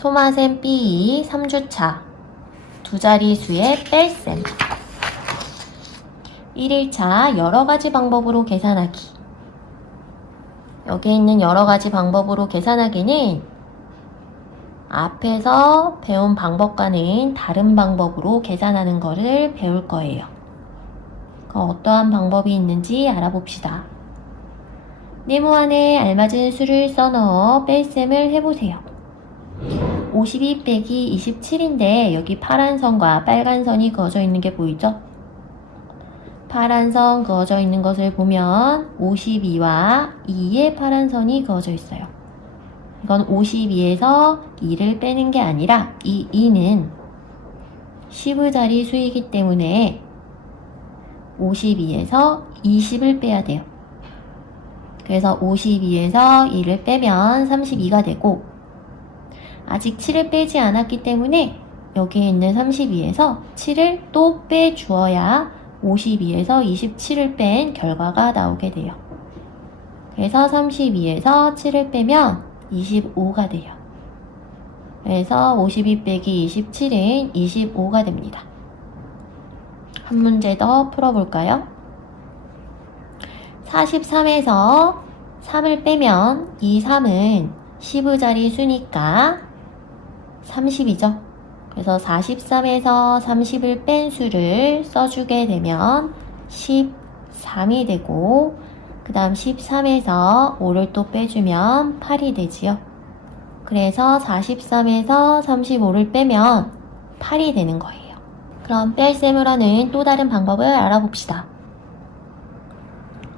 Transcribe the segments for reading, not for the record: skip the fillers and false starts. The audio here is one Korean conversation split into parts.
소마셈 B2 3주차 두 자리수의 뺄셈 1일차 여러가지 방법으로 계산하기. 여기 있는 여러가지 방법으로 계산하기는 앞에서 배운 방법과는 다른 방법으로 계산하는 것을 배울 거예요. 어떠한 방법이 있는지 알아봅시다. 네모 안에 알맞은 수를 써넣어 뺄셈을 해보세요. 52 빼기 27인데 여기 파란 선과 빨간 선이 그어져 있는 게 보이죠? 파란 선 그어져 있는 것을 보면 52와 2의 파란 선이 그어져 있어요. 이건 52에서 2를 빼는 게 아니라 이 2는 10의 자리 수이기 때문에 52에서 20을 빼야 돼요. 그래서 52에서 2를 빼면 32가 되고, 아직 7을 빼지 않았기 때문에 여기에 있는 32에서 7을 또 빼주어야 52에서 27을 뺀 결과가 나오게 돼요. 그래서 32에서 7을 빼면 25가 돼요. 그래서 52 빼기 27은 25가 됩니다. 한 문제 더 풀어볼까요? 43에서 3을 빼면 이 3은 10의 자리 수니까 30이죠. 그래서 43에서 30을 뺀 수를 써주게 되면 13이 되고, 그 다음 13에서 5를 또 빼주면 8이 되지요. 그래서 43에서 35를 빼면 8이 되는 거예요. 그럼 뺄셈을 하는 또 다른 방법을 알아봅시다.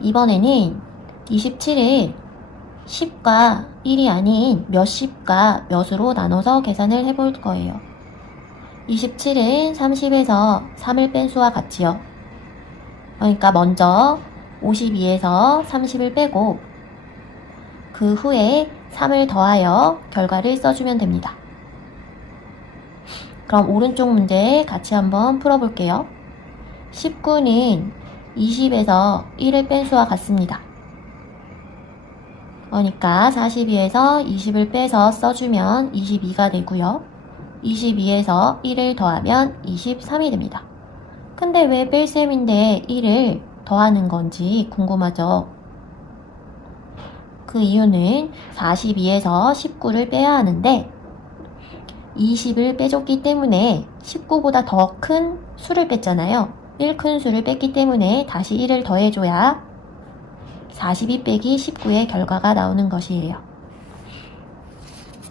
이번에는 27을 10과 1이 아닌 몇십과 몇으로 나눠서 계산을 해볼 거예요. 27은 30에서 3을 뺀 수와 같지요. 그러니까 먼저 52에서 30을 빼고 그 후에 3을 더하여 결과를 써주면 됩니다. 그럼 오른쪽 문제 같이 한번 풀어볼게요. 19는 20에서 1을 뺀 수와 같습니다. 그러니까 42에서 20을 빼서 써주면 22가 되고요. 22에서 1을 더하면 23이 됩니다. 근데 왜 뺄셈인데 1을 더하는 건지 궁금하죠? 그 이유는 42에서 19를 빼야 하는데 20을 빼줬기 때문에 19보다 더 큰 수를 뺐잖아요. 1 큰 수를 뺐기 때문에 다시 1을 더해줘야 42 빼기 19의 결과가 나오는 것이에요.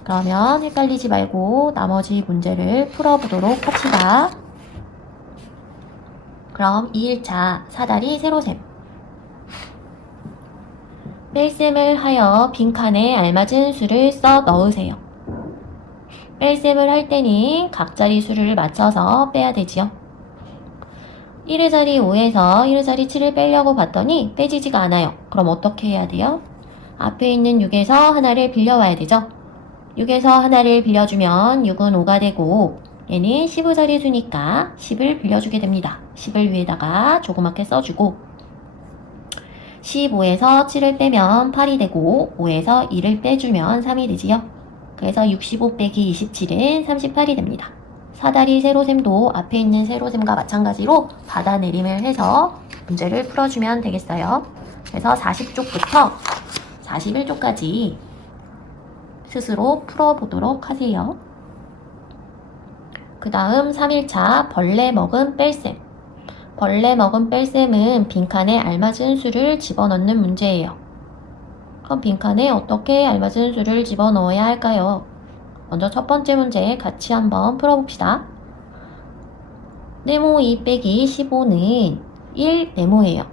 그러면 헷갈리지 말고 나머지 문제를 풀어보도록 합시다. 그럼 2일차 사다리 세로셈. 뺄셈을 하여 빈칸에 알맞은 수를 써 넣으세요. 뺄셈을 할 때는 각 자리 수를 맞춰서 빼야 되지요. 1의 자리 5에서 1의 자리 7을 빼려고 봤더니 빼지지가 않아요. 그럼 어떻게 해야 돼요? 앞에 있는 6에서 하나를 빌려와야 되죠. 6에서 하나를 빌려주면 6은 5가 되고, 얘는 10의 자리 수니까 10을 빌려주게 됩니다. 10을 위에다가 조그맣게 써주고, 15에서 7을 빼면 8이 되고, 5에서 2를 빼주면 3이 되지요. 그래서 65 빼기 27은 38이 됩니다. 사다리 세로셈도 앞에 있는 세로셈과 마찬가지로 받아내림을 해서 문제를 풀어주면 되겠어요. 그래서 40쪽부터 41쪽까지 스스로 풀어보도록 하세요. 그 다음 3일차 벌레 먹은 뺄셈. 벌레 먹은 뺄셈은 빈칸에 알맞은 수를 집어넣는 문제예요. 그럼 빈칸에 어떻게 알맞은 수를 집어넣어야 할까요? 먼저 첫 번째 문제 같이 한번 풀어봅시다. 네모 2 빼기 15는 1 네모예요.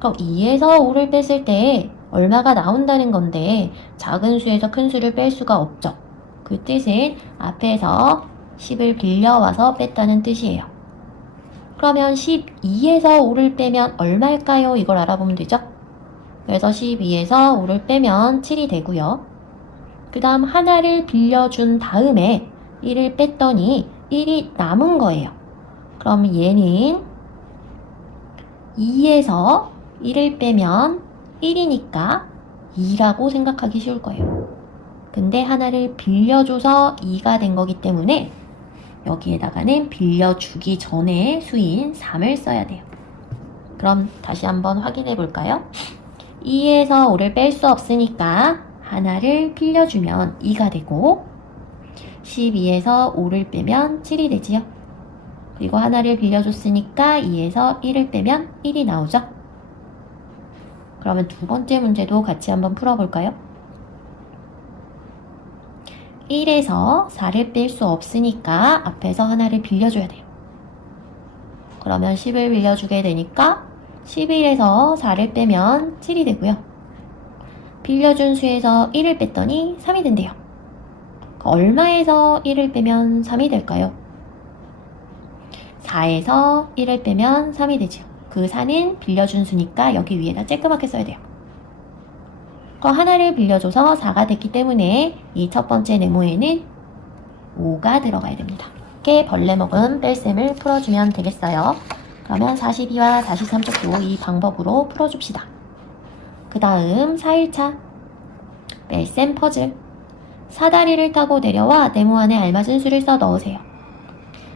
그럼 2에서 5를 뺐을 때 얼마가 나온다는 건데 작은 수에서 큰 수를 뺄 수가 없죠. 그 뜻은 앞에서 10을 빌려와서 뺐다는 뜻이에요. 그러면 12에서 5를 빼면 얼마일까요? 이걸 알아보면 되죠. 그래서 12에서 5를 빼면 7이 되고요. 그 다음 하나를 빌려준 다음에 1을 뺐더니 1이 남은 거예요. 그럼 얘는 2에서 1을 빼면 1이니까 2라고 생각하기 쉬울 거예요. 근데 하나를 빌려줘서 2가 된 거기 때문에 여기에다가는 빌려주기 전에 수인 3을 써야 돼요. 그럼 다시 한번 확인해 볼까요? 2에서 5를 뺄 수 없으니까 하나를 빌려주면 2가 되고 12에서 5를 빼면 7이 되지요. 그리고 하나를 빌려줬으니까 2에서 1을 빼면 1이 나오죠. 그러면 두 번째 문제도 같이 한번 풀어볼까요? 1에서 4를 뺄 수 없으니까 앞에서 하나를 빌려줘야 돼요. 그러면 10을 빌려주게 되니까 11에서 4를 빼면 7이 되고요. 빌려준 수에서 1을 뺐더니 3이 된대요. 얼마에서 1을 빼면 3이 될까요? 4에서 1을 빼면 3이 되죠. 그 4는 빌려준 수니까 여기 위에다 쬐끄맣게 써야 돼요. 하나를 빌려줘서 4가 됐기 때문에 이 첫 번째 네모에는 5가 들어가야 됩니다. 이렇게 벌레 먹은 뺄셈을 풀어주면 되겠어요. 그러면 42와 43쪽도 이 방법으로 풀어줍시다. 그 다음 4일차 뺄셈 퍼즐. 사다리를 타고 내려와 네모 안에 알맞은 수를 써 넣으세요.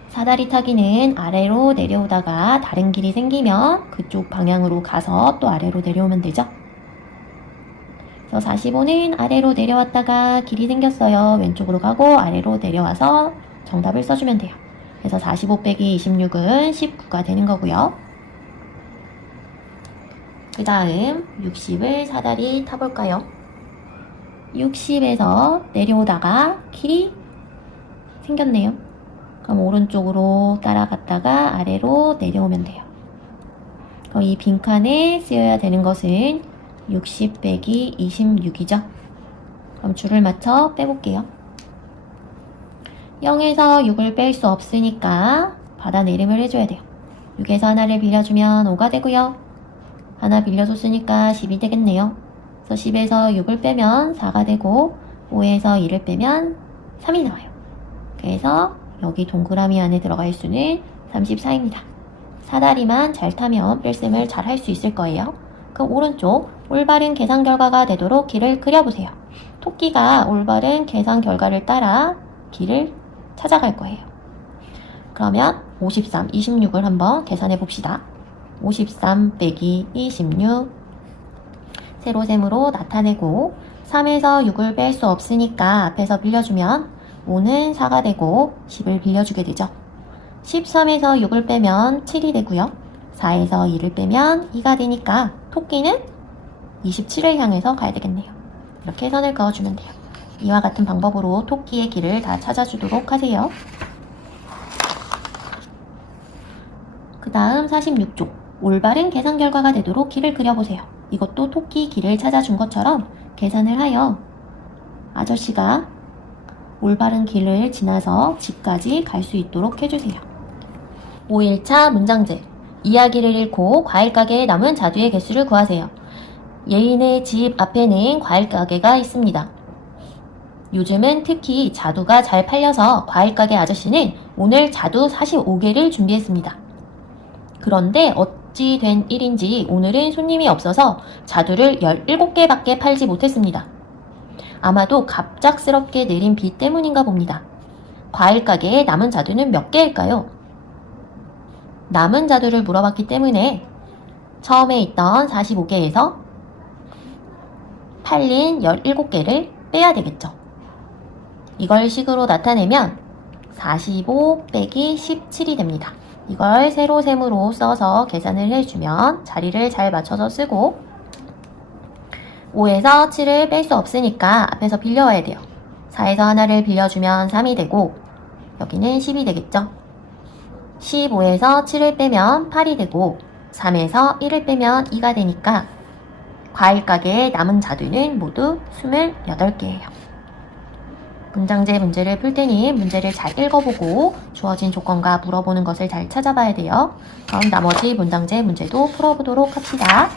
사다리 타기는 아래로 내려오다가 다른 길이 생기면 그쪽 방향으로 가서 또 아래로 내려오면 되죠. 그래서 45는 아래로 내려왔다가 길이 생겼어요. 왼쪽으로 가고 아래로 내려와서 정답을 써주면 돼요. 그래서 45 빼기 26은 19가 되는 거고요. 그 다음 60을 사다리 타볼까요? 60에서 내려오다가 길이 생겼네요. 그럼 오른쪽으로 따라갔다가 아래로 내려오면 돼요. 그럼 이 빈칸에 쓰여야 되는 것은 60 빼기 26이죠. 그럼 줄을 맞춰 빼볼게요. 0에서 6을 뺄 수 없으니까 받아내림을 해줘야 돼요. 6에서 하나를 빌려주면 5가 되고요. 하나 빌려줬으니까 10이 되겠네요. 그래서 10에서 6을 빼면 4가 되고 5에서 2를 빼면 3이 나와요. 그래서 여기 동그라미 안에 들어갈 수는 34입니다. 사다리만 잘 타면 뺄셈을 잘 할 수 있을 거예요. 그럼 오른쪽 올바른 계산 결과가 되도록 길을 그려보세요. 토끼가 올바른 계산 결과를 따라 길을 찾아갈 거예요. 그러면 53, 26을 한번 계산해 봅시다. 53 빼기 26 세로셈으로 나타내고 3에서 6을 뺄 수 없으니까 앞에서 빌려주면 5는 4가 되고 10을 빌려주게 되죠. 13에서 6을 빼면 7이 되고요. 4에서 2를 빼면 2가 되니까 토끼는 27을 향해서 가야 되겠네요. 이렇게 선을 그어주면 돼요. 이와 같은 방법으로 토끼의 길을 다 찾아주도록 하세요. 그 다음 46쪽 올바른 계산 결과가 되도록 길을 그려보세요. 이것도 토끼 길을 찾아준 것처럼 계산을 하여 아저씨가 올바른 길을 지나서 집까지 갈 수 있도록 해주세요. 5일차 문장제. 이야기를 읽고 과일 가게에 남은 자두의 개수를 구하세요. 예인의 집 앞에는 과일 가게가 있습니다. 요즘은 특히 자두가 잘 팔려서 과일 가게 아저씨는 오늘 자두 45개를 준비했습니다. 그런데 어찌 된 일인지 오늘은 손님이 없어서 자두를 17개밖에 팔지 못했습니다. 아마도 갑작스럽게 내린 비 때문인가 봅니다. 과일 가게에 남은 자두는 몇 개일까요? 남은 자두를 물어봤기 때문에 처음에 있던 45개에서 팔린 17개를 빼야 되겠죠. 이걸 식으로 나타내면 45 빼기 17이 됩니다. 이걸 세로셈으로 써서 계산을 해주면 자리를 잘 맞춰서 쓰고 5에서 7을 뺄 수 없으니까 앞에서 빌려와야 돼요. 4에서 하나를 빌려주면 3이 되고 여기는 10이 되겠죠. 15에서 7을 빼면 8이 되고 3에서 1을 빼면 2가 되니까 과일 가게에 남은 자두는 모두 28개예요. 문장제 문제를 풀 테니 문제를 잘 읽어보고 주어진 조건과 물어보는 것을 잘 찾아봐야 돼요. 그럼 나머지 문장제 문제도 풀어보도록 합시다.